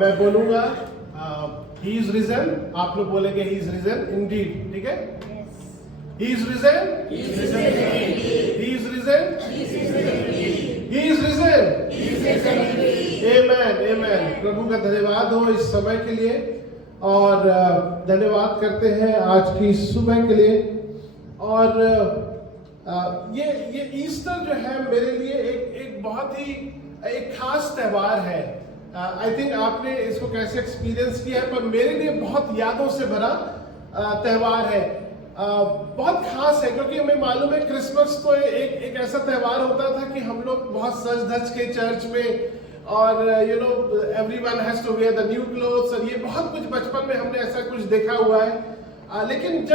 मैं बोलूंगा ही is region, आप लोग बोलेंगे ही इज रिजन इंडीड, ठीक है? He is risen, he is risen, he is risen, he is risen. Amen, amen. प्रभु का धन्यवाद हो इस समय के लिए और धन्यवाद करते हैं आज की सुबह के लिए। और ये ईस्टर जो है मेरे लिए एक बहुत ही एक खास त्योहार है। आई थिंक आपने इसको कैसे एक्सपीरियंस किया है, पर मेरे लिए बहुत यादों से भरा त्योहार है। बहुत खास है क्योंकि हमें मालूम है क्रिसमस तो एक ऐसा त्योहार होता था कि हम लोग बहुत सज धज के चर्च में और you know everyone has to wear the new clothes, और ये बहुत कुछ बचपन में हमने ऐसा कुछ देखा हुआ है। लेकिन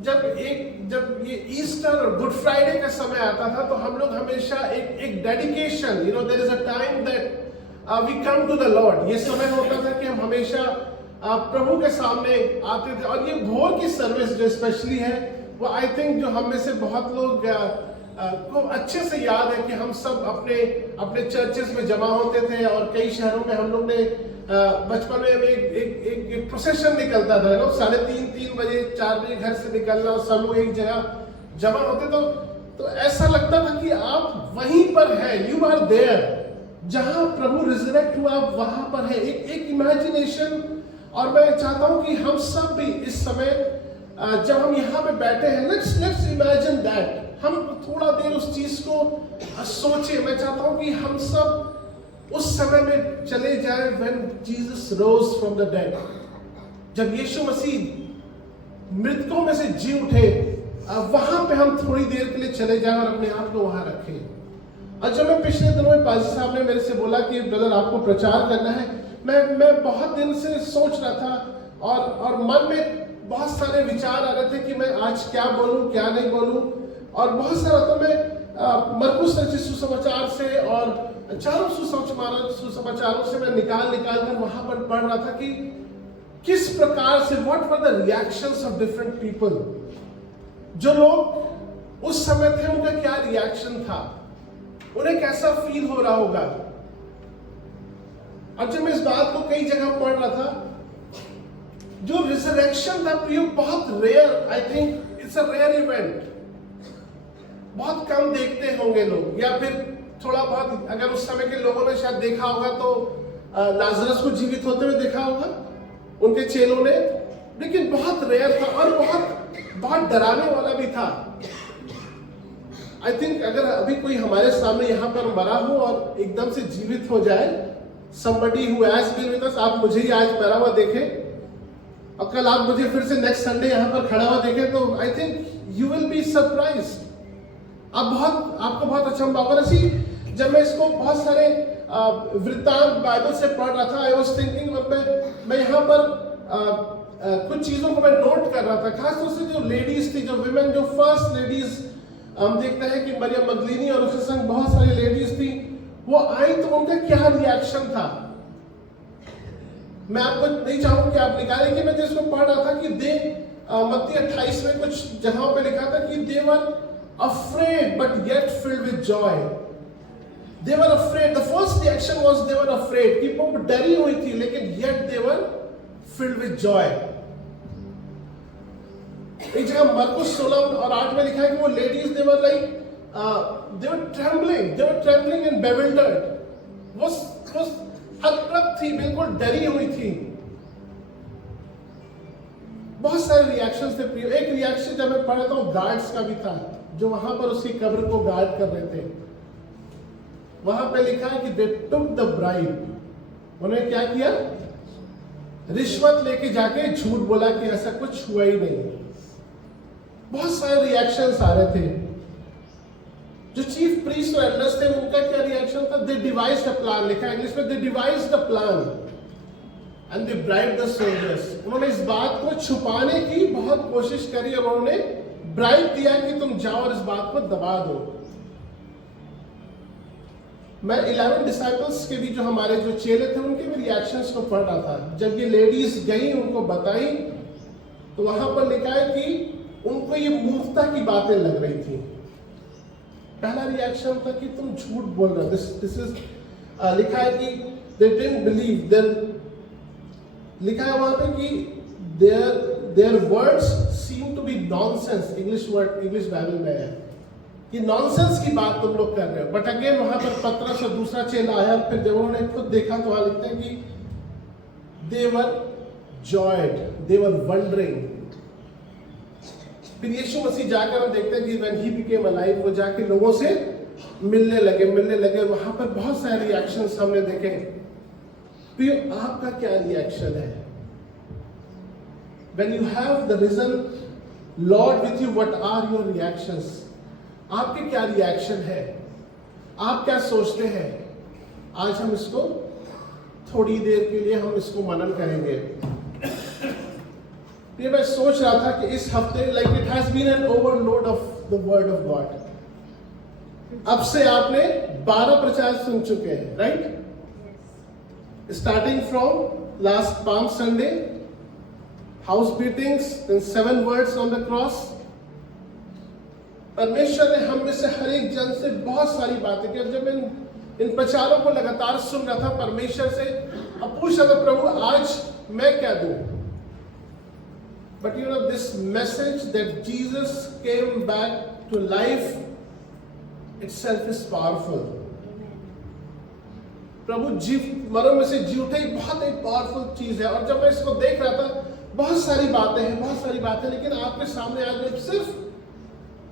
जब ये ईस्टर और गुड फ्राइडे का समय आता था तो हम लोग हमेशा एक dedication, you know there is a time that we come to the Lord. ये समय होता था कि हम हमेशा प्रभु के सामने आते थे। और ये भोर की सर्विस जो स्पेशली है वो आई थिंक जो हम में से बहुत लोग को अच्छे से याद है कि हम सब अपने चर्चेस में जमा होते थे और कई शहरों में हम लोग ने बचपन में एक प्रोसेशन निकलता था, ना 3:30 बजे 4 बजे घर से निकलना और सब लोग एक जगह जमा होते तो ऐसा लगता था कि आप वहीं पर हैं, यू आर देयर, जहां प्रभु रिजरेक्ट हुआ आप वहां पर है। एक इमेजिनेशन। और मैं चाहता हूं कि हम सब भी इस समय जब हम यहाँ पे बैठे हैं, लेट्स इमेजिन दैट, हम थोड़ा देर उस चीज को सोचे। मैं चाहता हूं कि हम सब उस समय में चले जाए when Jesus rose from the dead, जब यीशु मसीह मृतकों में से जी उठे, वहां पे हम थोड़ी देर के लिए चले जाएं और अपने आप को वहां रखें। और जब मैं पिछले दिनों में पाजी साहब ने मेरे से बोला कि ब्रदर आपको प्रचार करना है, मैं बहुत दिन से सोच रहा था और मन में बहुत सारे विचार आ रहे थे कि मैं आज क्या बोलूं क्या नहीं बोलूं। और बहुत सारा तो मैं मरकुस रचित सुसमाचार से और चारों सुसमाचारों से मैं निकाल कर वहां पर पढ़ रहा था कि किस प्रकार से what were the reactions of different people. जो लोग उस समय थे उनका क्या रिएक्शन था, उन्हें कैसा फील हो रहा होगा। और जब मैं इस बात को कई जगह पढ़ रहा था, जो रिजरेक्शन था प्रियो बहुत rare, I think it's a rare event. बहुत कम देखते होंगे लोग, या फिर थोड़ा बहुत अगर उस समय के लोगों ने शायद देखा होगा तो लाजरस को जीवित होते हुए देखा होगा उनके चेलों ने, लेकिन बहुत रेयर था और बहुत डराने वाला भी था। आई थिंक अगर अभी कोई हमारे सामने यहाँ पर मरा हो और एकदम से जीवित हो जाए, somebody who has been with us, आप मुझे ही आज मरा हुआ देखें और कल आप मुझे फिर से नेक्स्ट संडे यहाँ पर खड़ा हुआ देखें तो I think you will be surprised. आपको बहुत अच्छा होगा। जब मैं इसको बहुत सारे वृत्तांत बाइबल से पढ़ रहा था, आई वाज थिंकिंग, मैं यहाँ पर कुछ चीजों को मैं नोट कर रहा था, खासतौर से जो लेडीज थी, जो विमेन, जो फर्स्ट लेडीज हम देखते हैं कि मरियम मगदलीनी और उसके संग बहुत सारी लेडीज थी, वो आई तो उनका क्या रिएक्शन था। मैं आपको नहीं चाहूंगा कि आप निकालें कि मैं जिसको पढ़ रहा था कि मत्ती 28 में कुछ जगहों पे लिखा था कि they were afraid but yet filled with joy. They were afraid. The first reaction was they were afraid, कि वो डरी हुई थी, लेकिन yet they were filled with joy. एक जगह मरकुस 16 और 8 में लिखा है कि वो ladies they were like they were trembling and bewildered. वो हतप्रभ थी, बिल्कुल डरी हुई थी। बहुत सारे रिएक्शंस थे प्रियो। एक रिएक्शन जब मैं पढ़ा था गार्ड्स का भी था, जो वहां पर उसकी कब्र को गार्ड कर रहे थे। वहां पे लिखा है कि they took the bribe. उन्होंने क्या किया? रिश्वत लेके जाके झूठ बोला कि ऐसा कुछ हुआ ही नहीं। बहुत सारे रिएक्शंस आ रहे थे। जो चीफ प्रीस्ट और एल्डर्स थे उनका क्या रिएक्शन था? दे डिवाइज्ड अ प्लान, लिखा है इंग्लिश में, they devised a plan and they bribed the soldiers. उन्होंने इस बात को छुपाने की बहुत कोशिश करी और उन्होंने ब्राइब दिया कि तुम जाओ और इस बात को दबा दो। मैं 11 डिसाइपल्स के भी जो हमारे जो चेले थे उनके भी रिएक्शंस को पढ़ रहा था। जब ये लेडीज गई उनको बताई तो वहां पर लिखा है कि उनको ये मूर्खता की बातें लग रही थी। पहला रिएक्शन था कि तुम झूठ बोल रहे हो। दिस इज लिखा है कि they didn't believe, लिखा है वहां पे कि their words seem to be nonsense, English Bible में है कि नॉनसेंस की बात तुम लोग कर रहे हो। बट अगेन वहां पर पतरस और दूसरा चेला आया, फिर जब उन्होंने खुद देखा तो वहां लिखते हैं कि दे वर जॉयड, दे वर वंडरिंग। फिर यीशु मसीह जाकर हम देखते हैं कि व्हेन ही बिकेम अलाइव, वो जाके लोगों से मिलने लगे। वहां पर बहुत सारे रिएक्शंस हमने देखे। तो आपका क्या रिएक्शन है? When you have the risen Lord with you, what are your reactions? आपके क्या रिएक्शन है? आप क्या सोचते हैं? आज हम इसको थोड़ी देर के लिए हम इसको मनन करेंगे। ये मैं सोच रहा था कि इस हफ्ते like it has been an overload of the word of God. अब से आपने 12 प्रचार सुन चुके हैं, right? Starting from last Palm Sunday, house beatings, then 7 words on the cross. परमेश्वर ने हम में से हर एक जन से बहुत सारी बातें की। और जब इन प्रचारों को लगातार सुन रहा था परमेश्वर से, अब पूछ रहा था प्रभु आज मैं क्या दूं? But you know this message that Jesus came back to life itself is powerful. प्रभु मरों में से जी उठे बहुत एक पावरफुल चीज है। और जब मैं इसको देख रहा था, बहुत सारी बातें, लेकिन आपके सामने आज मैं सिर्फ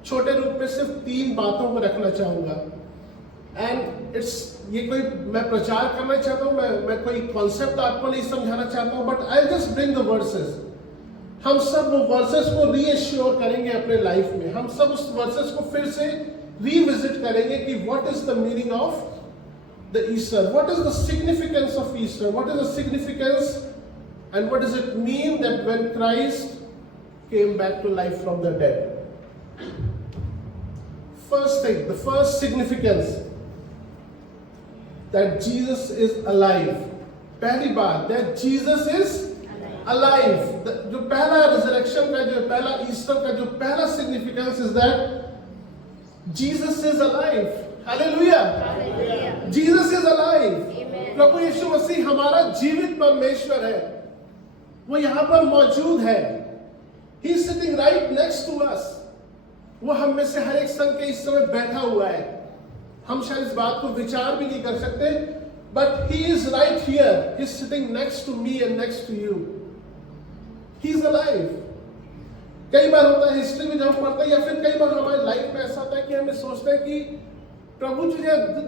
छोटे रूप में सिर्फ 3 बातों को रखना चाहूंगा। एंड ये कोई मैं प्रचार करना चाहता हूं, मैं कोई कॉन्सेप्ट आपको नहीं समझाना चाहता हूं, but I just bring the versus. हम सब वो वर्सेस को रीएश्योर करेंगे अपने लाइफ में। हम सब उस वर्सेस को फिर से रीविजिट करेंगे कि what is the meaning of the Easter, what is the significance of Easter, what is the significance and what does it mean that when Christ came back to life from the dead? First thing, the first significance that Jesus is alive. पहली बात that Jesus is alive. जो पहला resurrection का, जो पहला Easter का जो पहला significance is that Jesus is alive. Hallelujah. Jesus is alive. प्रभु यीशु मसीह हमारा जीवित परमेश्वर है। वो यहाँ पर मौजूद है। He is sitting right next to us. वो हम में से हर एक संग के इस समय बैठा हुआ है। हम शायद इस बात को विचार भी नहीं कर सकते, but he is right here. He is sitting next to me and next to you. He is alive. कई बार होता है हिस्ट्री में जब हम पढ़ते हैं, या फिर कई बार हमारी लाइफ में ऐसा होता है कि हमें सोचते हैं कि प्रभु जी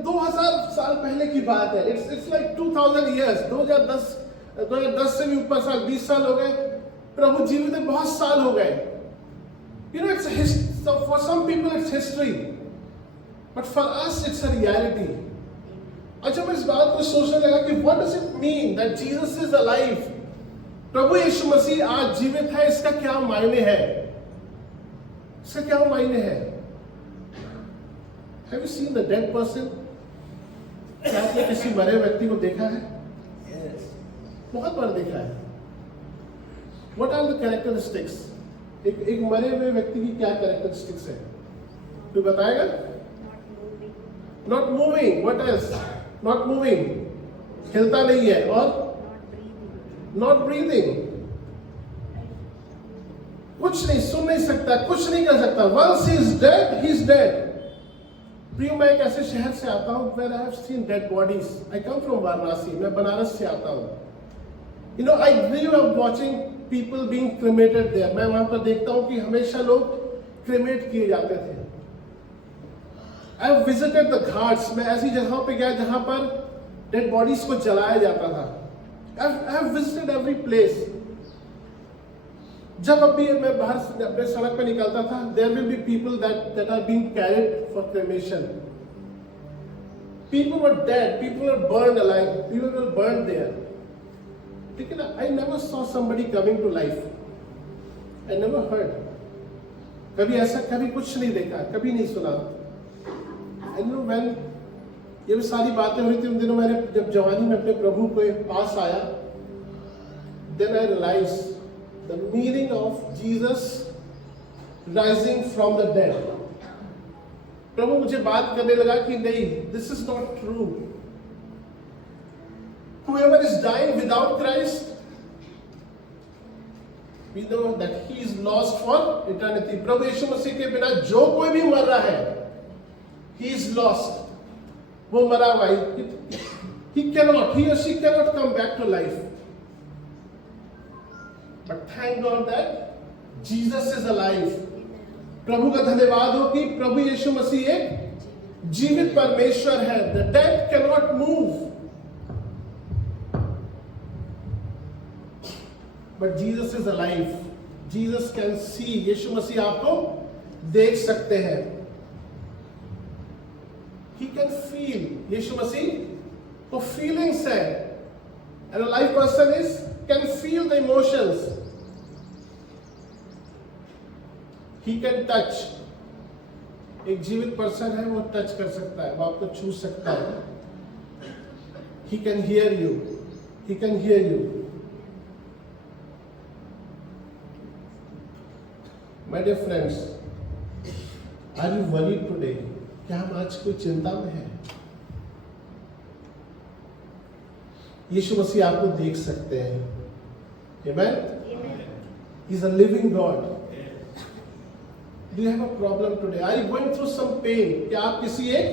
2000 साल पहले की बात है। इट्स लाइक 2000 years, 2010 से भी ऊपर साल, 20 साल हो गए। प्रभु जीवित है, बहुत साल हो गए। You know, for some people it's history, but for us it's a reality. अच्छा, मैं इस बात को सोचने लगा कि what does it mean that Jesus is alive? प्रभु यीशु मसीह आज जीवित है, इसका क्या मायने है? इसका क्या मायने है? Have you seen the dead person? क्या आपने किसी मरे व्यक्ति को देखा है? Yes. बहुत बार देखा है। What are the characteristics? एक मरे हुए व्यक्ति की क्या characteristics है? कोई बताएगा? Not moving. What else? Not moving. हिलता नहीं है। और not breathing. कुछ नहीं सुन नहीं सकता, कुछ नहीं कर सकता। Once he is dead, he is dead. प्रियो, मैं एक ऐसे शहर से आता हूँ where I have seen dead bodies. I come from Varanasi, मैं बनारस से आता हूँ। You know, I grew up watching people being cremated there. मैं वहाँ पर देखता हूँ कि हमेशा लोग cremate किए जाते थे। I have visited the ghats. मैं ऐसी जगहों पे गया जहाँ पर dead bodies को जलाया जाता था। I have visited every place. जब अभी मैं बाहर अपने सड़क पे निकलता था, there will be people that are being carried for cremation. People were dead, people were burned alive, people were burned there. लेकिन I never saw somebody coming to life. I never heard. कभी ऐसा कभी कुछ नहीं देखा, कभी नहीं सुना। And you know, when ये सारी बातें हुई थी उन दिनों, मैंने जब जवानी में अपने प्रभु के पास आया, then I realized the meaning of Jesus rising from the dead. प्रभु मुझे बात करने लगा कि नहीं, this is not true. Whoever is dying without Christ, we know that he is lost for eternity. प्रभु यीशु मसीह के बिना जो कोई भी मर रहा है, he is lost. वो मरा हुआ है. He or she cannot come back to life. But thank God that Jesus is alive. प्रभु का धन्यवाद हो कि प्रभु यीशु मसीह एक जीवित परमेश्वर है. The dead cannot move. But Jesus is alive. Jesus can see. यीशु मसीह आपको देख सकते हैं. He can feel. यीशु मसीह तो feelings है. And a live person can feel the emotions. He can touch. एक जीवित पर्सन है, वो टच कर सकता है, वो आपको छू सकता है. He can hear you. He can hear you. My dear friends, are you worried today? क्या हम आज कोई चिंता में हैं? यीशु मसीह आपको देख सकते हैं. Amen? He is a living God. Do you have a problem today? Are you going through some pain? क्या आप किसी एक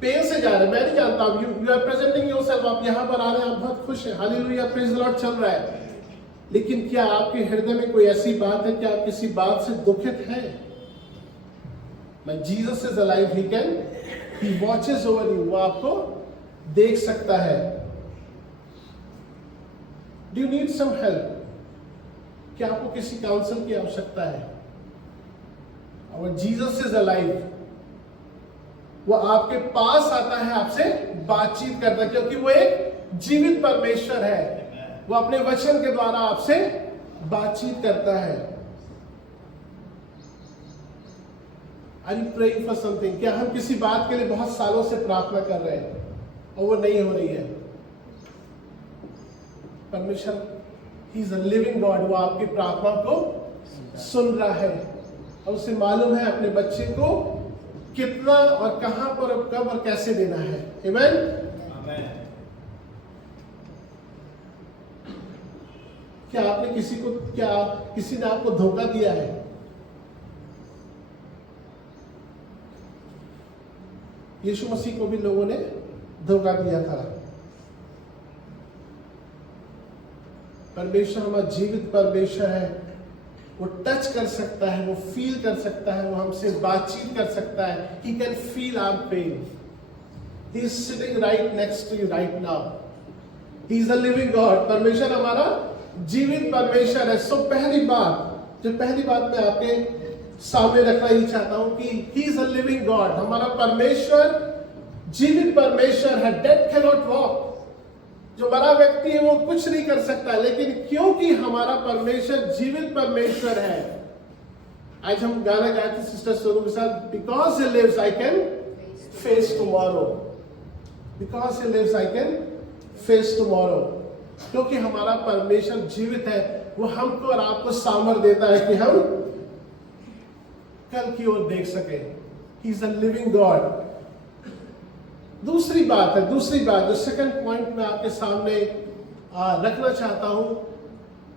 पेन से जा रहे हैं? मैं नहीं जानता हूँ. You are presenting yourself. आप यहाँ पर आ रहे हैं, आप बहुत खुश हैं. Hallelujah, praise the Lord चल रहा है. लेकिन क्या आपके हृदय में कोई ऐसी बात है कि आप किसी बात से दुखित हैं? Jesus is alive. He watches over you. वो आपको देख सकता है. Do you need some help? क्या आपको किसी काउंसल की आवश्यकता है? Our Jesus is alive. वो आपके पास आता है, आपसे बातचीत करता है, क्योंकि वो एक जीवित परमेश्वर है. वो अपने वचन के द्वारा आपसे बातचीत करता है. Are you praying for something? क्या हम किसी बात के लिए बहुत सालों से प्रार्थना कर रहे हैं और वो नहीं हो रही है? परमेश्वर, He is a living God. वो आपकी प्रार्थना को सुन रहा है और उसे मालूम है अपने बच्चे को कितना और कहां पर और कब और कैसे देना है. Amen? क्या आपने किसी ने आपको धोखा दिया है? यीशु मसीह को भी लोगों ने धोखा दिया था. परमेश्वर हमारा जीवित परमेश्वर है. वो टच कर सकता है, वो फील कर सकता है, वो हमसे बातचीत कर सकता है. He can feel our pain. He is sitting right next to you right now. He is a living God. परमेश्वर हमारा जीवित परमेश्वर है. सो पहली बात मैं आपके सामने रखना ही चाहता हूं कि He is a living God. हमारा परमेश्वर जीवित परमेश्वर है. Dead cannot walk. जो मरा व्यक्ति है वो कुछ नहीं कर सकता, लेकिन क्योंकि हमारा परमेश्वर जीवित परमेश्वर है. आज हम गाना गाए थे सिस्टर सोनू के साथ. Because He lives, I can face tomorrow. Because He lives, I can face tomorrow. क्योंकि हमारा परमेश्वर जीवित है, वो हमको और आपको सामर्थ देता है कि हम कल की ओर देख सके. He is a living God. दूसरी बात जो सेकंड पॉइंट मैं आपके सामने रखना चाहता हूं,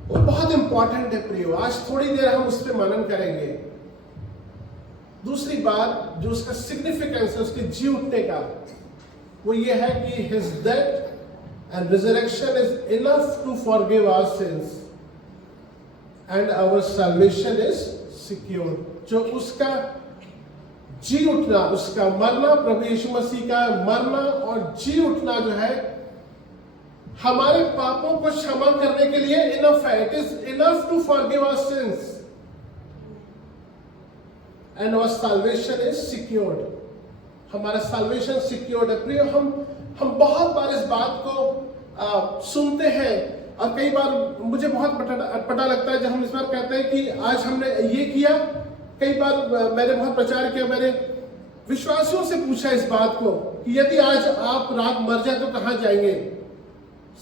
वो बहुत इंपॉर्टेंट है प्रियो. आज थोड़ी देर हम उस पर मनन करेंगे. दूसरी बात जो उसका सिग्निफिकेंस है, उसके जी उठने का, वो ये है कि His death and resurrection is enough to forgive our sins and our salvation is secure. जो उसका जी उठना, उसका मरना, प्रभु यीशु मसीह का मरना और जी उठना जो है, हमारे पापों को क्षमा करने के लिए इनफ है. It is enough to forgive our sins and our salvation is secured. हमारा साल्वेशन सिक्योर्ड है. प्रिय, हम बहुत बार इस बात को सुनते हैं और कई बार मुझे बहुत अटपटा लगता है जब हम इस बार कहते हैं कि आज हमने ये किया. कई बार मैंने बहुत प्रचार किया, मैंने विश्वासियों से पूछा इस बात को कि यदि आज आप रात मर जाए तो कहां जाएंगे?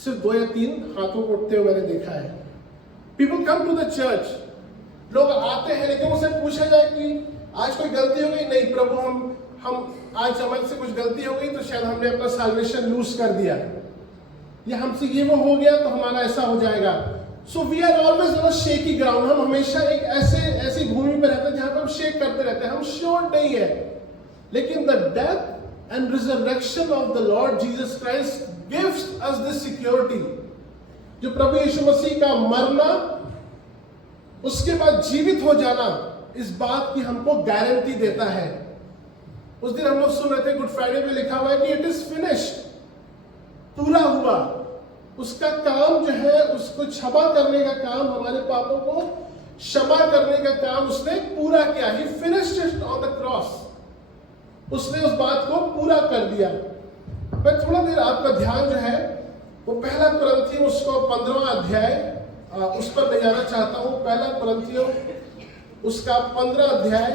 सिर्फ 2 या 3 हाथों को उठते हुए मैंने देखा है. People come to the church, लोग आते हैं, लेकिन उनसे पूछा जाए कि आज कोई गलती हो गई? नहीं प्रभु, हम आज हमारे से कुछ गलती हो गई तो शायद हमने अपना साल्वेशन लूज कर दिया, या हमसे ये वो हो गया तो हमारा ऐसा हो जाएगा. So we are always on a shaky ground. हम हमेशा एक ऐसी भूमि पर रहते हैं जहां पर हम शेक करते रहते हैं, हम श्योर नहीं है. लेकिन the death and resurrection of the Lord Jesus Christ gives us this security. जो प्रभु यीशु मसीह का मरना, उसके बाद जीवित हो जाना, इस बात की हमको गारंटी देता है. उस दिन हम लोग सुन रहे थे, गुड फ्राइडे में लिखा हुआ है कि इट इज फिनिश्ड, पूरा हुआ. उसका काम जो है, उसको क्षमा करने का काम, हमारे पापों को क्षमा करने का काम उसने पूरा किया. ही finished it on the cross. उसने उस बात को पूरा कर दिया. मैं थोड़ा देर आपका ध्यान जो है वो पहला कुरिन्थियों उसको 15वां अध्याय उस पर ले जाना चाहता हूं. पहला कुरिन्थियों उसका 15 अध्याय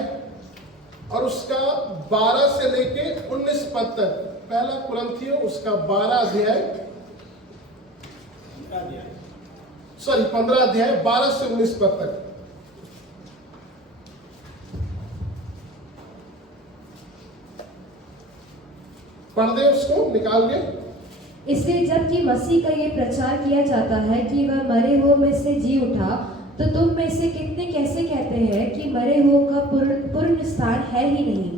और उसका 12 से लेके 19 पद तक. पहला कुरिन्थियों उसका 12 अध्याय 15 अध्याय 12 से 19 पद तक. पढ़ दे उसको निकाल के. इसलिए जबकि मसीह का ये प्रचार किया जाता है कि वह मरे हुओं में से जी उठा, तो तुम में से कितने कैसे कहते हैं कि मरे हुओं का पूर्ण स्थान है ही नहीं.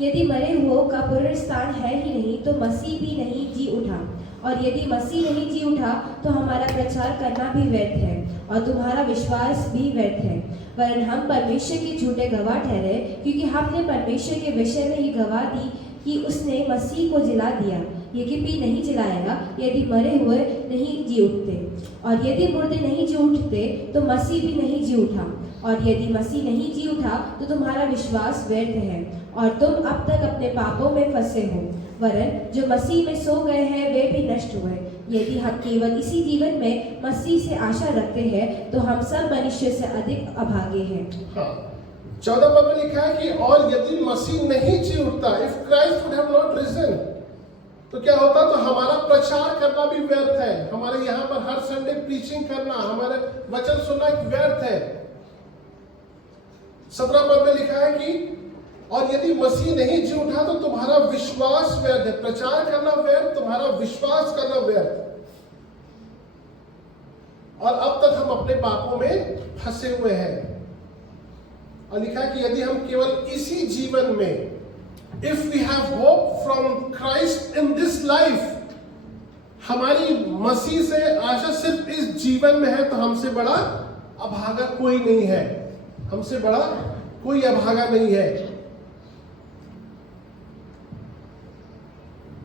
यदि मरे हुओं का पूर्ण स्थान है ही नहीं तो मसीह भी नहीं जी उठा. और यदि मसीह नहीं जी उठा तो हमारा प्रचार करना भी व्यर्थ है और तुम्हारा विश्वास भी व्यर्थ है. वरन हम परमेश्वर के झूठे गवाह ठहरे, क्योंकि हमने परमेश्वर के विषय में ही गवाह दी कि उसने मसीह को जिला दिया. यद्यपि नहीं जिलाएगा यदि मरे हुए नहीं जी उठते. और यदि मुर्दे नहीं जी उठते तो मसीह भी नहीं जी उठा. और यदि मसीह नहीं जी उठा तो तुम्हारा विश्वास व्यर्थ है और तुम अब तक अपने पापों में फंसे हो. वरन जो मसीह में सो गए हैं वे भी नष्ट हुए. यदि हम केवल इसी जीवन में मसीह से आशा रखते हैं तो हम सब मनुष्य से अधिक अभागे हैं. 14 पद में लिखा है कि और यदि मसीह नहीं जी उठता, if Christ would have not risen, तो क्या होता? तो हमारा प्रचार करना भी व्यर्थ है. हमारे यहाँ पर हर संडे प्रीचिंग करना, हमारे वचन सुनना व्यर्थ है. 17 पद में लिखा है कि और यदि मसीह नहीं जी उठा तो तुम्हारा विश्वास व्यर्थ है. प्रचार करना व्यर्थ, तुम्हारा विश्वास करना व्यर्थ. और अब तक हम अपने पापों में फंसे हुए हैं. और लिखा कि यदि हम केवल इसी जीवन में, if we have hope from Christ in this life, हमारी मसीह से आशा सिर्फ इस जीवन में है, तो हमसे बड़ा अभागा कोई नहीं है. हमसे बड़ा कोई अभागा नहीं है.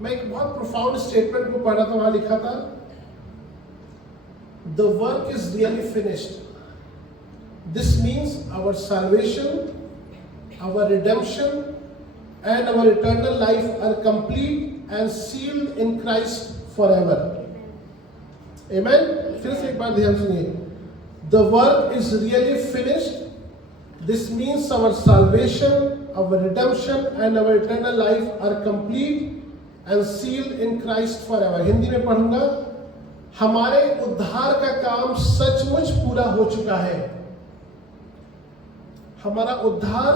मैं एक बहुत प्रोफाउंड स्टेटमेंट को पढ़ा था. वहां लिखा था, the work is really finished. This means our salvation, our redemption, and our eternal life are complete and sealed in Christ forever. Amen. फिर से एक बार ध्यान सुनिए. The work is really finished. This means our salvation, our redemption, and our eternal life are complete and sealed in Christ forever. Hindi में पढ़ूंगा. हमारे उद्धार का काम सचमुच पूरा हो चुका है. हमारा उद्धार,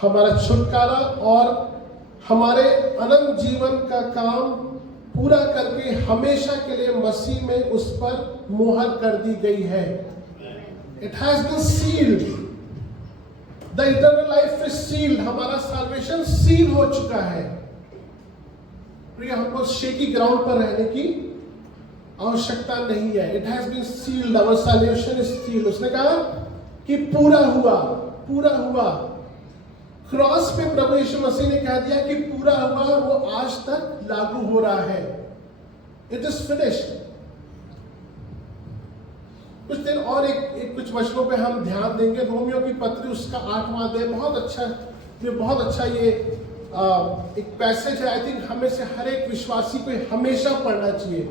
हमारा छुटकारा और हमारे अनंत जीवन का काम पूरा करके हमेशा के लिए मसीह में उस पर मोहर कर दी गई है. It has been sealed. The eternal life is sealed. हमारा साल्वेशन सील हो चुका है. प्रिय, हमको शेकी ग्राउंड पर रहने की आवश्यकता नहीं है. It has been sealed. Our salvation is sealed. उसने कहा कि पूरा हुआ, पूरा हुआ. क्रॉस पे प्रभु यीशु मसीह ने कह दिया कि पूरा हुआ. वो आज तक लागू हो रहा है. It is finished. कुछ दिन और एक कुछ वचनों पे हम ध्यान देंगे. रोमियो की पत्री उसका 8वां अध्याय बहुत अच्छा ये एक पैसेज है. आई थिंक हमें से हर एक विश्वासी को हमेशा पढ़ना चाहिए.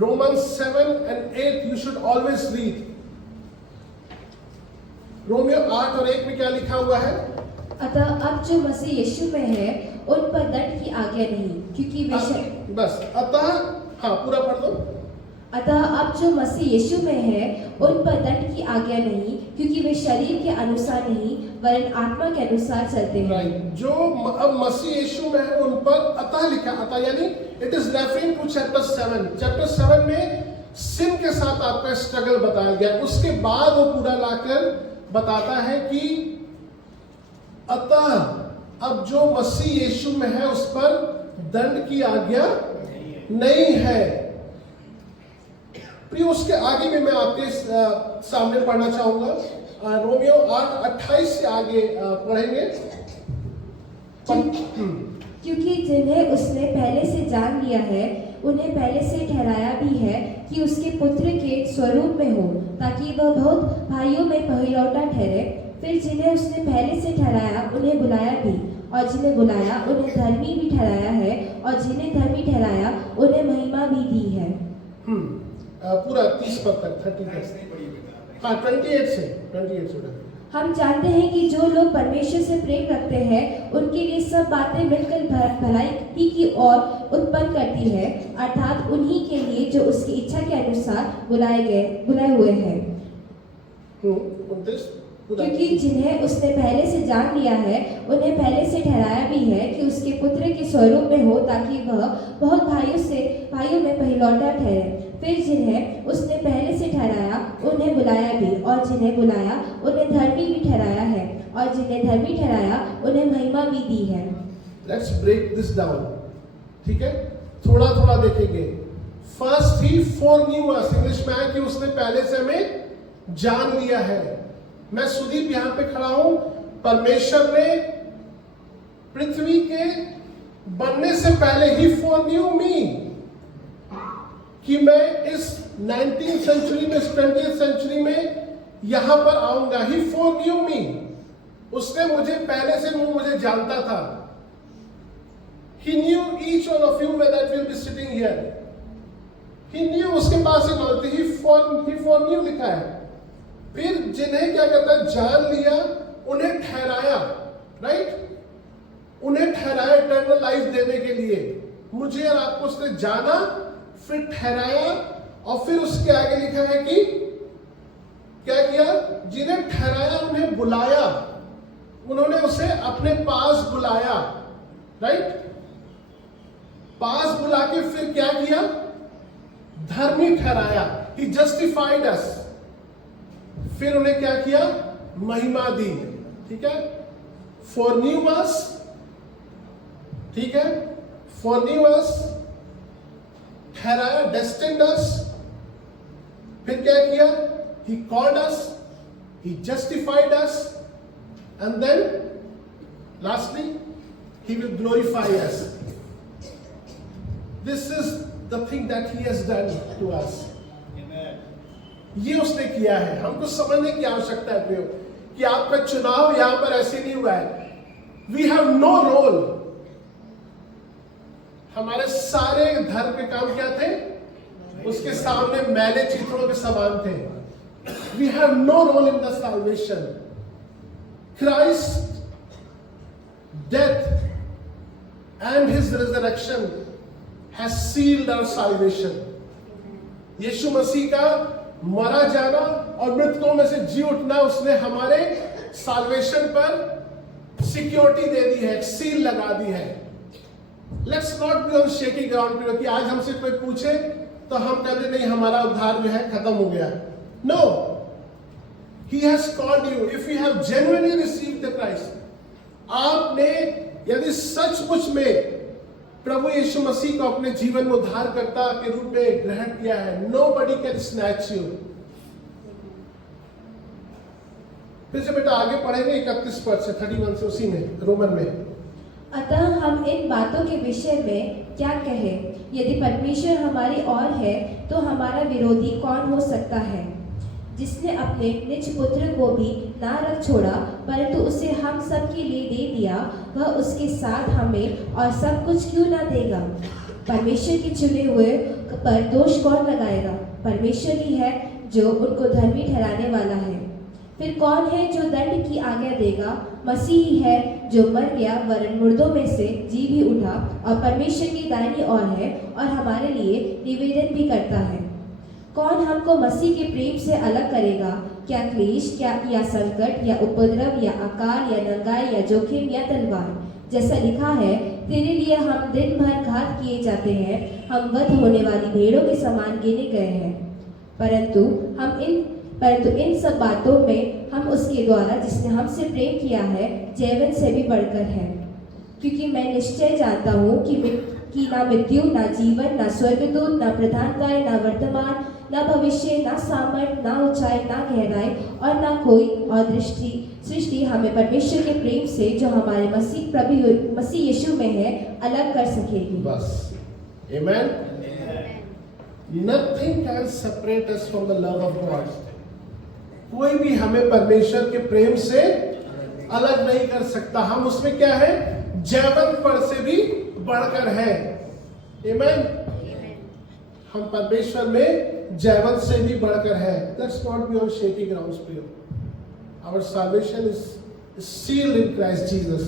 Romans 7 and 8 you should always read. Romeo 8 और 1 में क्या लिखा हुआ है? अतः अब जो मसीह यीशु में है उन पर दंड की आज्ञा नहीं, क्योंकि वे बस अतः, हाँ पूरा पढ़ दो. अतः अब जो मसीह यीशु में है उन पर दंड की आज्ञा नहीं, क्योंकि वे शरीर के अनुसार नहीं वरन आत्मा के अनुसार चलते हैं. राइट. जो अब मसीह यीशु में है उन पर अतः लिखा. अतः यानी it is referring to chapter 7. Chapter 7 में सिन के साथ आपका स्ट्रगल बताया गया। उसके बाद वो पूरा लाकर बताता है कि अतः अब जो मसीह यीशु में है उस पर दंड की आज्ञा नहीं है। प्रिय, उसके आगे भी मैं आपके सामने पढ़ना चाहूंगा। रोमियो 8:28 से आगे पढ़ेंगे। क्योंकि जिन्हें उसने पहले से जान लिया है उन्हें पहले से ठहराया भी है कि उसके पुत्र के स्वरूप में हो, ताकि वह बहुत भाइयों में पहिलौठा ठहरे। फिर जिन्हें उसने पहले से ठहराया उन्हें बुलाया भी, और जिन्हें बुलाया उन्हें धर्मी भी ठहराया है, और जिन्हें धर्मी ठहराया उन्हें महिमा भी दी है। पूरा 30 पद तक 30 हाँ 28 से हम जानते हैं कि जो लोग परमेश्वर से प्रेम रखते हैं उनके लिए सब बातें मिलकर भलाई ही की ओर उत्पन्न करती है, अर्थात उन्हीं के लिए जो उसकी इच्छा के अनुसार बुलाए हुए हैं। क्योंकि जिन्हें उसने पहले से जान लिया है उन्हें पहले से ठहराया भी है कि उसके पुत्र के स्वरूप में हो, ताकि वह बहुत भाइयों में पहिलौठा ठहरे। फिर जिन्हें उसने पहले से ठहराया उन्हें बुलाया भी, और जिन्हें बुलाया उन्हें धर्मी भी ठहराया है, और जिन्हें धर्मी ठहराया उन्हें महिमा भी दी है। लेट्स ब्रेक दिस डाउन, ठीक है? थोड़ा थोड़ा देखेंगे। फर्स्ट ही फोरन्यू अस, इंग्लिश में है कि उसने पहले से हमें जान लिया है। मैं सुदीप यहां पे खड़ा हूं। परमेश्वर ने पृथ्वी के बनने से पहले ही फोरन्यू मी कि मैं इस 19th सेंचुरी में, इस 20th सेंचुरी में यहां पर आऊंगा। ही फोरन्यू मी, उसने मुझे पहले से मुझे जानता था। He knew each one of you that will be sitting here. He knew, उसके पास ही नॉलेज थी। He foreknew लिखा है। फिर जिन्हें क्या कहता है, जान लिया, उन्हें ठहराया, राइट? उन्हें ठहराया इटर्नल लाइफ देने के लिए। मुझे और आपको उसने जाना, फिर ठहराया, और फिर उसके आगे लिखा है कि क्या किया? जिन्हें ठहराया उन्हें बुलाया, उन्होंने उसे अपने पास बुलाया, राइट? पास बुला के फिर क्या किया? धर्मी ठहराया। He justified us। फिर उन्हें क्या किया? महिमा दी, ठीक है? foreknew us, ठीक है? foreknew us, ठहराया, destined us, फिर क्या किया? He called us, He justified us, and then lastly He will glorify us. This is the thing that He has done to us. ये उसने किया है। हमको समझने की आवश्यकता है प्रियो कि आपका चुनाव यहां पर ऐसे नहीं हुआ है। We have no role. हमारे सारे धर्म के काम क्या थे? उसके सामने मैले चित्रों के समान थे। We have no role in the salvation. Christ death and his resurrection has sealed our salvation. Yeshu Masih का मरा जाना और मृतकों में से जी उठना, उसने हमारे साल्वेशन पर सिक्योरिटी दे दी है, सील लगा दी है। Let's not be on shaky ground कि आज हमसे कोई पूछे तो हम कहते नहीं हमारा उद्धार जो है खत्म हो गया। No, he has called you if you have genuinely received the Christ. आपने यदि सचमुच में प्रभु यीशु मसीह को अपने जीवन में उद्धारकर्ता के रूप में ग्रहण किया है, nobody can snatch you। फिर से बेटा आगे पढ़ेंगे 31 पद से 31 से, उसी में रोमन में। अतः हम इन बातों के विषय में क्या कहें? यदि परमेश्वर हमारी ओर है तो हमारा विरोधी कौन हो सकता है? जिसने अपने निज पुत्र को भी ना रख छोड़ा परंतु उसे हम सब के लिए दे दिया, वह उसके साथ हमें और सब कुछ क्यों ना देगा? परमेश्वर के चुने हुए पर दोष कौन लगाएगा? परमेश्वर ही है जो उनको धर्मी ठहराने वाला है। फिर कौन है जो दंड की आज्ञा देगा? मसीह ही है जो मर गया वरन मुर्दों में से जी भी उठा और परमेश्वर की दाहिनी ओर है और हमारे लिए निवेदन भी करता है। कौन हमको मसीह के प्रेम से अलग करेगा? क्या क्लेश, क्या या संकट या उपद्रव या अकाल या नंगाई या जोखिम या तलवार। जैसा लिखा है, तेरे लिए हम दिन भर घात किए जाते हैं, हम वध होने वाली भेड़ों के समान गिने गए हैं। परंतु इन सब बातों में हम उसके द्वारा जिसने हमसे प्रेम किया है जीवन से भी बढ़कर है। क्योंकि मैं निश्चय जानता हूँ कि ना मृत्यु, ना जीवन, ना स्वर्गदूत, ना प्रधानताएं, ना वर्तमान, ना भविष्य, ना सामर्थ, ना ऊंचाई, ना गहराई और ना कोई और सृष्टि हमें परमेश्वर के प्रेम से जो हमारे मसीह यीशु में है अलग कर सकेगी। बस Amen. Nothing can separate us from the love of God. कोई भी हमें परमेश्वर के प्रेम से अलग नहीं कर सकता। हम उसमें क्या है? जैवन पर से भी बढ़कर है। Amen. हम परमेश्वर में जैवन से भी बढ़कर है। Let's not be on shaky grounds, प्रियो। Our salvation is sealed in Christ Jesus.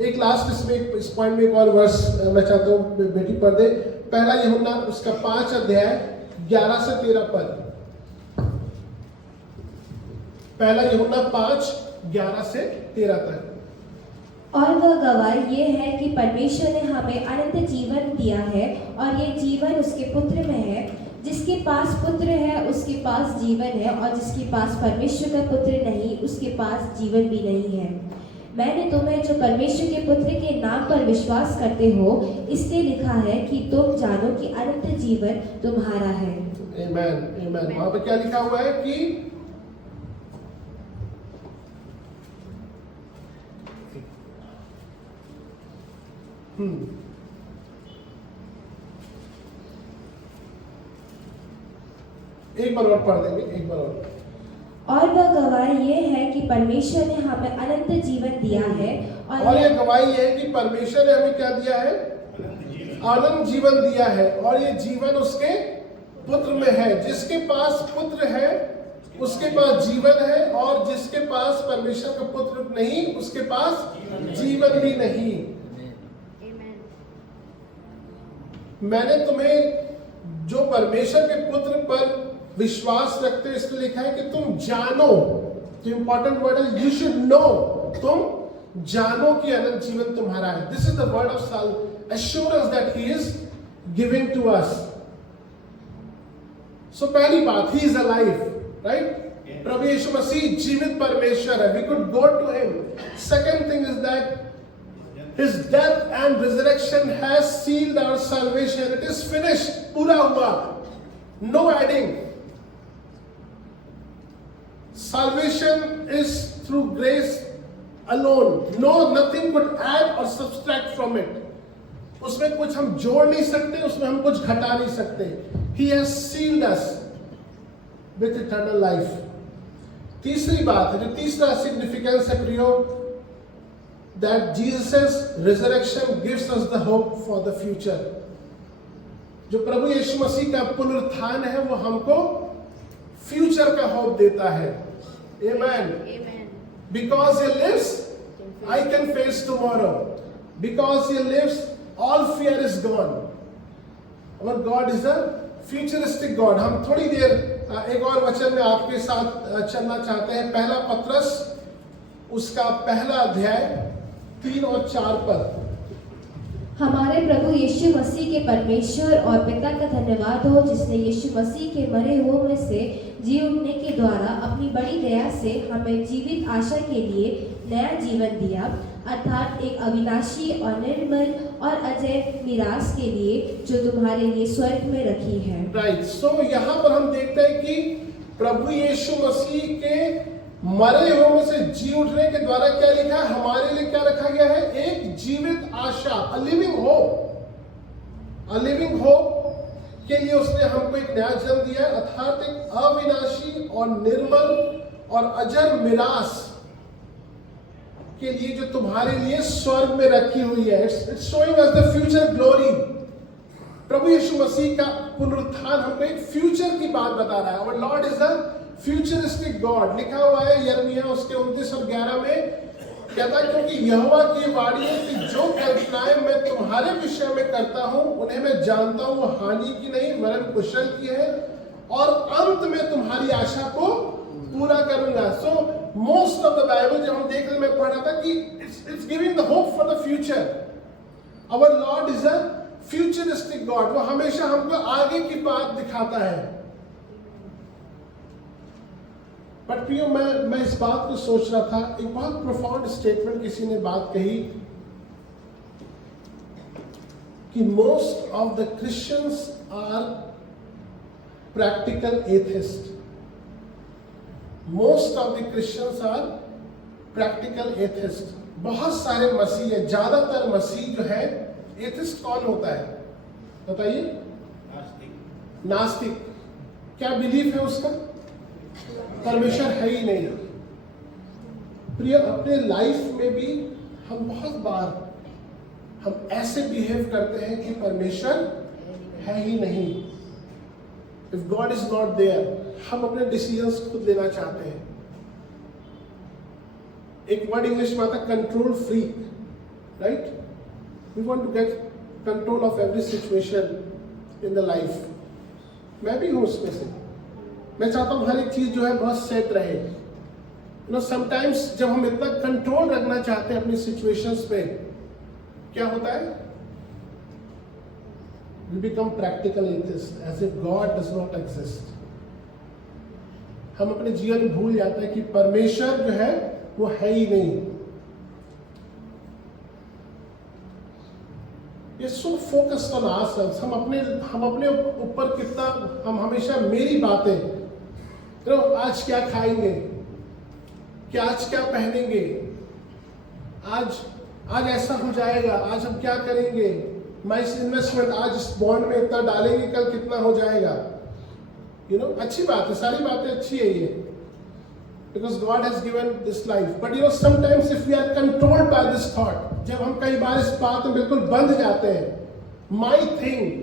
एक लास्ट इसमें इस पॉइंट में एक और वर्स मैं चाहता हूँ बेटी पढ़ दे। पहला यूहन्ना उसका 5 अध्याय 11 से 13 पद। पहला यूहन्ना 5 11 से 13 तक। और वह गवाही ये है कि परमेश्वर ने हमें अनंत जीवन दिया है और ये जीवन उसके पुत्र में है। जिसके पास पुत्र है उसके पास जीवन है और जिसके पास परमेश्वर का पुत्र नहीं उसके पास जीवन भी नहीं है। मैंने तुम्हें जो परमेश्वर के पुत्र के नाम पर विश्वास करते हो इसलिए लिखा है कि तुम जानो कि अनंत जीवन तुम्हारा है। आमेन, आमेन। वहां पर क्या लिखा हुआ है कि एक बार और पढ़ देंगे, एक बार और वह गवाही ये है कि परमेश्वर ने हमें अनंत जीवन दिया है और ये गवाही है कि परमेश्वर ने हमें क्या दिया है? अनंत जीवन दिया है और ये जीवन उसके पुत्र में है। जिसके पास पुत्र है उसके पास जीवन है और जिसके पास परमेश्वर का पुत्र नहीं उसके पास जीवन भी नहीं। मैंने तुम्हें जो परमेश्वर के पुत्र पर विश्वास रखते इसलिए लिखा है कि तुम जानो। तो इंपॉर्टेंट वर्ड है यू शुड नो। तुम जानो कि अनंत जीवन तुम्हारा है। This is the word of assurance that he is giving to us. So पहली बात, ही इज अलाइव, राइट? प्रभु यीशु मसीह जीवित परमेश्वर है। We could go to him. Second thing is that his death and resurrection has sealed our salvation. It is finished. पूरा हुआ, no adding. Salvation is through grace alone. Nothing could add or subtract from it. उसमें कुछ हम जोड़ नहीं सकते, उसमें हम कुछ घटा नहीं सकते। He has sealed us with eternal life. तीसरी बात है, जो तीसरा सिग्निफिकेंस है प्रियो, that Jesus' resurrection gives us the hope for the future. जो प्रभु यीशु मसीह का पुनरुत्थान है वो हमको फ्यूचर का होप देता है। Amen. Because he lives, I can face tomorrow. Because he lives, all fear is gone. Our God is a futuristic God. हम थोड़ी देर एक और वचन में आपके साथ चलना चाहते हैं। पहला पत्रस उसका पहला अध्याय 3 और 4 पद। हमारे प्रभु यीशु मसीह के परमेश्वर और पिता का धन्यवाद हो जिसने यीशु मसीह के मरे हुए में से जी उठने के द्वारा अपनी बड़ी दया से हमें जीवित आशा के लिए नया जीवन दिया, अर्थात एक अविनाशी और निर्मल और अजय मिरास के लिए जो तुम्हारे लिए स्वर्ग में रखी है। राइट। सो यहाँ पर हम देखते हैं कि प्रभु यीशु मसीह के मरे हुए में से जी उठने के द्वारा क्या लिखा है? हमारे लिए क्या रखा गया है? एक जीवित आशा, a living hope. A living hope के लिए उसने हमको एक नया जन्म दिया है, अर्थात एक अविनाशी और निर्मल और अजर मिरास के लिए जो तुम्हारे लिए स्वर्ग में रखी हुई है। It's showing us the future glory. प्रभु यीशु मसीह का पुनरुत्थान हमको एक फ्यूचर की बात बता रहा है। और Lord is a futuristic God. लिखा हुआ है यिर्मयाह उसके 29 और 11 में, कहता है क्योंकि यहोवा की वाणी है कि जो कल्पनाएं मैं तुम्हारे विषय में करता हूं उन्हें मैं जानता हूं, वो हानि की नहीं वरन कुशल की है। और अंत में तुम्हारी आशा को पूरा करूंगा। So most of the Bible जब हम देख रहे, मैं पढ़ रहा था कि it's giving the hope for the future. Our Lord is a futuristic God, वो हमेशा हमको आगे की बात दिखाता है। बट प्रियो, मैं इस बात को सोच रहा था, एक बहुत प्रोफाउंड स्टेटमेंट किसी ने बात कही कि most of the Christians are practical atheist. Most of the Christians are practical atheist. बहुत सारे मसीह है, ज्यादातर मसीह जो है, एथिस्ट कौन होता है बताइए? नास्तिक। क्या बिलीफ है उसका? परमेश्वर है ही नहीं। प्रिय, अपने लाइफ में भी हम बहुत बार हम ऐसे बिहेव करते हैं कि परमेश्वर है ही नहीं। If God is not there, हम अपने डिसीजंस खुद लेना चाहते हैं। एक वर्ड इंग्लिश में आता है control freak, right? We want to get control of every situation in the life. मैं भी हूं उसमें से। मैं चाहता हूं हर एक चीज जो है बहुत सेट रहे। यू नो, समटाइम्स जब हम इतना कंट्रोल रखना चाहते हैं अपनी सिचुएशंस पे, क्या होता है? We become practical atheists, as if God does not exist. हम अपने जीवन में भूल जाते हैं कि परमेश्वर जो है वो है ही नहीं। ये so focused on ourselves, हम अपने ऊपर कितना, हम हमेशा मेरी बातें, तो आज क्या खाएंगे, क्या आज क्या पहनेंगे, आज ऐसा हो जाएगा, आज हम क्या करेंगे, मैं इस इन्वेस्टमेंट आज इस बॉन्ड में इतना डालेंगे, कल कितना हो जाएगा। यू नो, अच्छी बात है, सारी बातें अच्छी है ये, because God has given this life. But you know, sometimes if we are controlled by this thought, जब हम कई बार इस बात में बिल्कुल बंध जाते हैं, माई थिंग,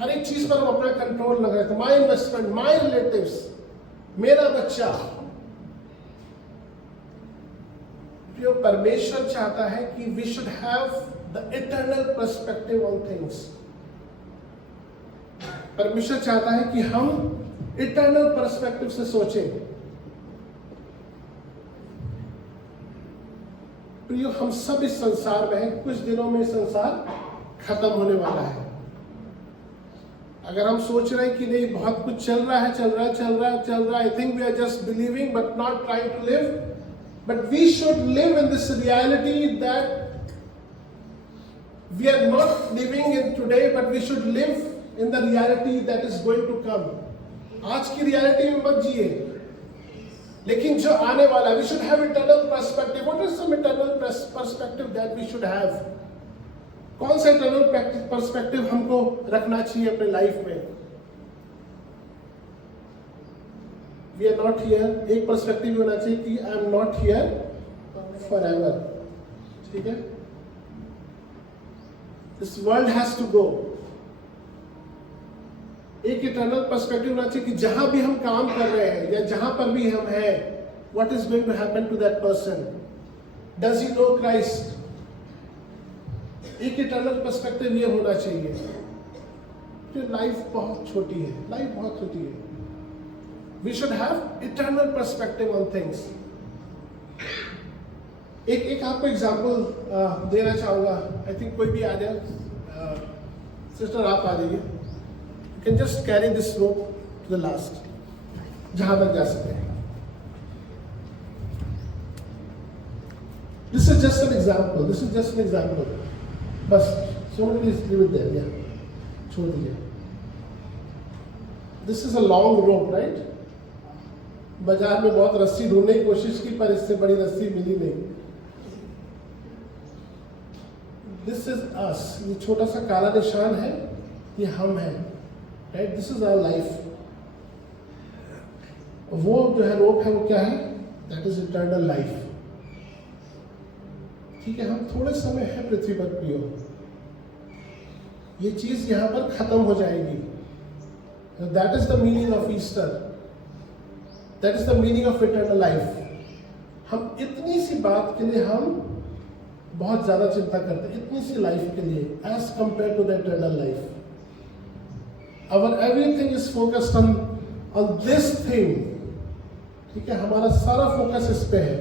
हर एक चीज पर हम अपना कंट्रोल लगा रहे, माई इन्वेस्टमेंट, माई रिलेटिव्स, मेरा बच्चा। जो परमेश्वर चाहता है कि we should have the eternal perspective on things. परमेश्वर चाहता है कि हम इटर्नल पर्सपेक्टिव से सोचें। प्रियो, हम सब इस संसार में हैं, कुछ दिनों में संसार खत्म होने वाला है। अगर हम सोच रहे हैं कि नहीं, बहुत कुछ चल रहा है, I think we are just believing but not trying to live, but we should live in this reality that we are not living in today, but we should live in the reality that is going to come. आज की reality में मत जिए, लेकिन जो आने वाला, we should have eternal perspective. What is some eternal perspective that we should have? कौन सा eternal perspective हमको रखना चाहिए अपने लाइफ में? We are not here. एक perspective होना चाहिए कि I am not here forever. ठीक है? This world has to go. एक इटर्नल पर्सपेक्टिव होना चाहिए कि जहां भी हम काम कर रहे हैं या जहां पर भी हम हैं, what is going to happen to that person, does he know Christ. एक इटर्नल पर्सपेक्टिव ये होना चाहिए। फिर लाइफ बहुत छोटी है, we should have eternal perspective on things. एक आपको एग्जांपल देना चाहूंगा। आई थिंक कोई भी आ जाए, सिस्टर आप आ जाइए। You can just carry this rope to the last, जहां तक जा सके। This is just an example. बस somebody please leave it there, yeah, छोड़ दीजिए। This is a long rope, right? बाजार में बहुत रस्सी ढूंढने की कोशिश की, पर इससे बड़ी रस्सी मिली नहीं। This is us, ये छोटा सा काला निशान है, ये हम हैं। Right? This is our life. वो जो है रोप है, वो क्या है? That is eternal life. ठीक है, हम थोड़े समय है पृथ्वी पर प्रियो, ये चीज यहां पर खत्म हो जाएगी। That is the meaning of Easter. That is the meaning of eternal life. हम इतनी सी बात के लिए हम बहुत ज्यादा चिंता करते हैं, इतनी सी लाइफ के लिए, as compared to the eternal life. our everything is focused on this thing. ठीक है, हमारा सारा फोकस इस पे है.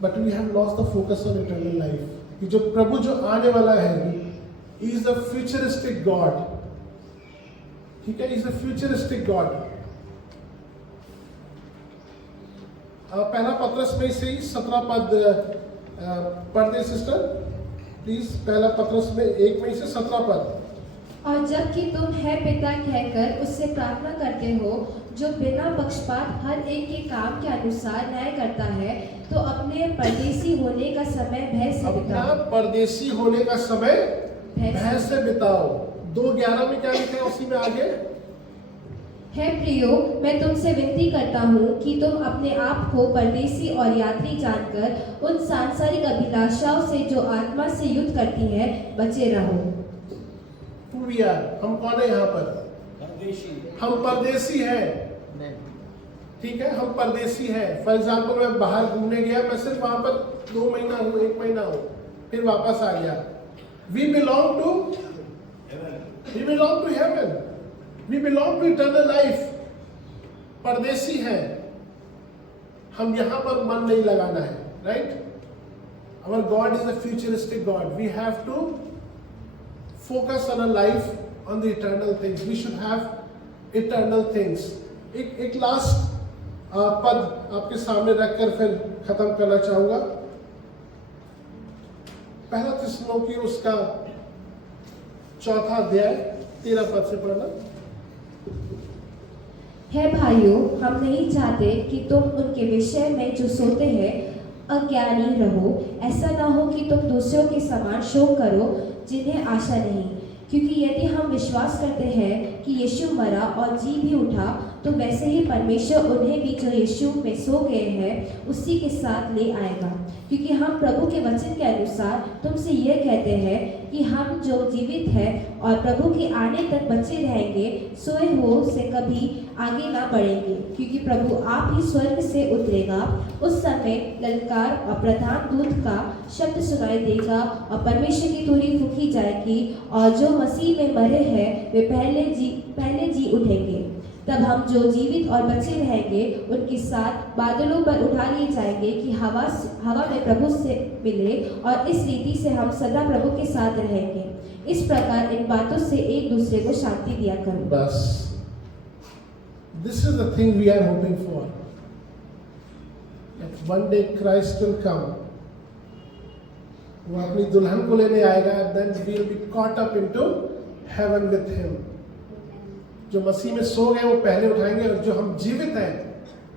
But we have lost the focus on eternal life. कि जो प्रभु जो आने वाला है, he is a futuristic God. ठीक है, he is a futuristic God. पहला पत्रस में से ही 17 पद पढ़ दे सिस्टर प्लीज. पहला पत्रस में 1 में से 17 पद. और जबकि तुम है पिता कहकर उससे प्रार्थना करते हो, जो बिना पक्षपात हर एक के काम के अनुसार न्याय करता है, तो अपने परदेसी होने का समय भय से अपना बिताओ. परदेसी होने का समय भय से बिताओ. 2:11 में क्या लिखा है उसी में आगे? है प्रियो, मैं तुमसे विनती करता हूँ कि तुम अपने आप को परदेसी और यात्री जानकर उन सांसारिक अभिलाषाओं से जो आत्मा से युद्ध करती है बचे रहो. हम कौन है यहाँ पर? हम परदेसी हैं. ठीक है, हम परदेसी हैं. फॉर एग्जाम्पल मैं बाहर घूमने गया, मैं सिर्फ वहां पर 2 महीना हूँ, 1 महीना हूँ, फिर वापस आ गया. We belong to heaven. We belong to eternal life. परदेसी हैं. हम यहाँ पर मन नहीं लगाना है, right? Our God is a futuristic God. We have to focus on a life on the eternal things. We should have eternal things. एक लास्ट पद आपके सामने रखकर फिर खत्म करना चाहूंगा. पहला थिस्सलुनीकी उसका 4 अध्याय 13 पद से पढ़ना. है भाइयों, हम नहीं चाहते कि तुम उनके विषय में जो सोते हैं अज्ञानी रहो. ऐसा ना हो कि तुम दूसरों के समान शोक करो जिन्हें आशा नहीं. क्योंकि यदि हम विश्वास करते हैं कि यीशु मरा और जी भी उठा, तो वैसे ही परमेश्वर उन्हें भी जो यीशु में सो गए हैं उसी के साथ ले आएगा. क्योंकि हम प्रभु के वचन के अनुसार तुमसे यह कहते हैं कि हम जो जीवित हैं और प्रभु के आने तक बचे रहेंगे, सोए हुओं से कभी आगे ना बढ़ेंगे. क्योंकि प्रभु आप ही स्वर्ग से उतरेगा. उस समय ललकार और प्रधान दूत का शब्द सुनाई देगा और परमेश्वर की तुरही फूंकी जाएगी, और जो मसीह में मरे हैं वे पहले जी उठेंगे. तब हम जो जीवित और बचे रहेंगे उनके साथ बादलों पर उठा लिए जाएंगे कि हवा में प्रभु से मिले, और इस रीति से हम सदा प्रभु के साथ रहेंगे. इस प्रकार इन बातों से एक दूसरे को शांति दिया करो. बस this is the thing we are hoping for, that one day Christ will come. वो अपनी दुल्हन को लेने आएगा. Then we will be caught up into heaven with him. जो मसीह में सो गए वो पहले उठाएंगे, और जो हम जीवित हैं,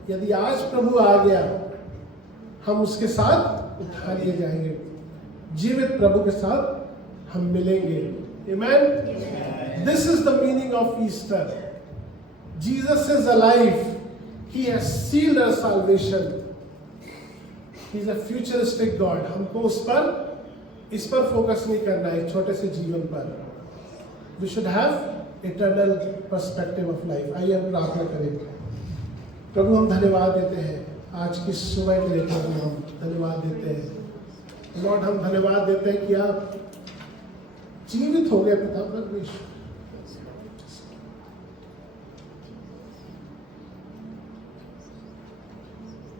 यदि आज प्रभु आ गया, हम उसके साथ उठा लिए जाएंगे. जीवित प्रभु के साथ हम मिलेंगे. Amen. This is the meaning of Easter. Jesus is alive. He has sealed our salvation. He is a futuristic God. हमको इस पर फोकस नहीं करना है, छोटे से जीवन पर. We should have eternal perspective of life. आइए हम प्रार्थना करें. प्रभु हम धन्यवाद देते हैं आज की सुबह के लिए. प्रभु हम धन्यवाद देते हैं. लॉर्ड हम धन्यवाद देते हैं कि आप जीवित हो गए पिता परमेश्वर.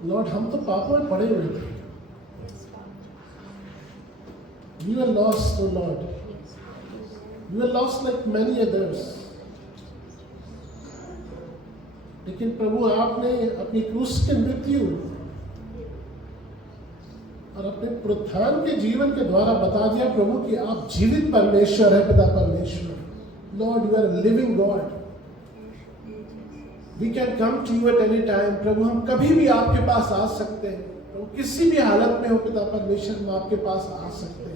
लॉर्ड हम तो पापों में पड़े हुए थे. We were lost, O Lord. We were lost like many others. लेकिन प्रभु आपने अपनी क्रूस की मृत्यु और अपने पुनरुत्थान के जीवन के द्वारा बता दिया प्रभु कि आप जीवित परमेश्वर है पिता परमेश्वर. Lord you are living God. We can come to you at any time. प्रभु हम कभी भी आपके पास आ सकते हैं. प्रभु किसी भी हालत में हो पिता परमेश्वर, हम आपके पास आ सकते हैं.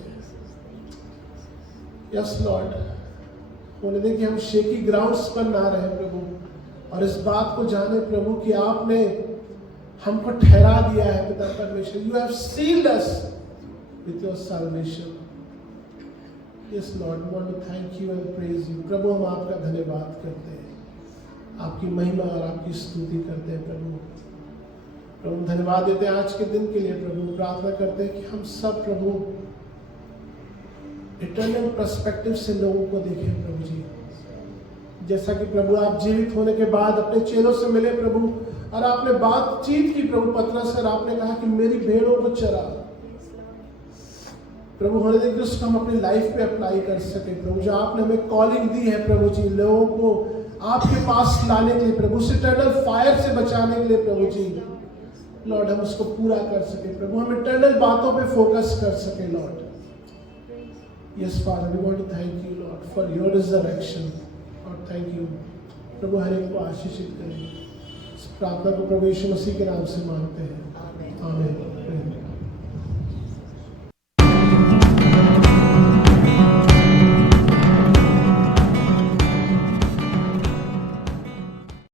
यस लॉर्ड, बोले दे कि हम शेकी ग्राउंड्स पर ना रहे प्रभु, और इस बात को जाने प्रभु कि आपने हमको ठहरा दिया है पिता परमेश्वर. You have sealed us with your salvation. Yes Lord, we want to thank you and praise you. प्रभु हम आपका धन्यवाद करते हैं, आपकी महिमा और आपकी स्तुति करते हैं प्रभु. प्रभु धन्यवाद देते हैं आज के दिन के लिए. प्रभु प्रार्थना करते हैं कि हम सब प्रभु इटर्नल पर्सपेक्टिव से लोगों को देखें प्रभु जी। जैसा कि प्रभु आप जीवित होने के बाद अपने चेलों से मिले प्रभु, और आपने बातचीत की प्रभु पतरस से, आपने कहा कि मेरी भेड़ों को चरा प्रभु। होने दें कि उसको हम अपनी लाइफ पे अप्लाई कर सके प्रभु। जो आपने हमें कॉलिंग दी है प्रभु जी, लोगों को आपके पास लाने के लिए प्रभु, इटर्नल फायर से बचाने के लिए प्रभु जी, लॉर्ड हम उसको पूरा कर सके प्रभु, हम इटर्नल बातों पे फोकस कर सके Lord. Yes father, we want to thank you Lord for your resurrection, और थैंक यू प्रभु, हर एक को आशीषित करें। इस प्रार्थना को प्रभु यीशु मसीह के नाम से मांगते हैं, आमीन।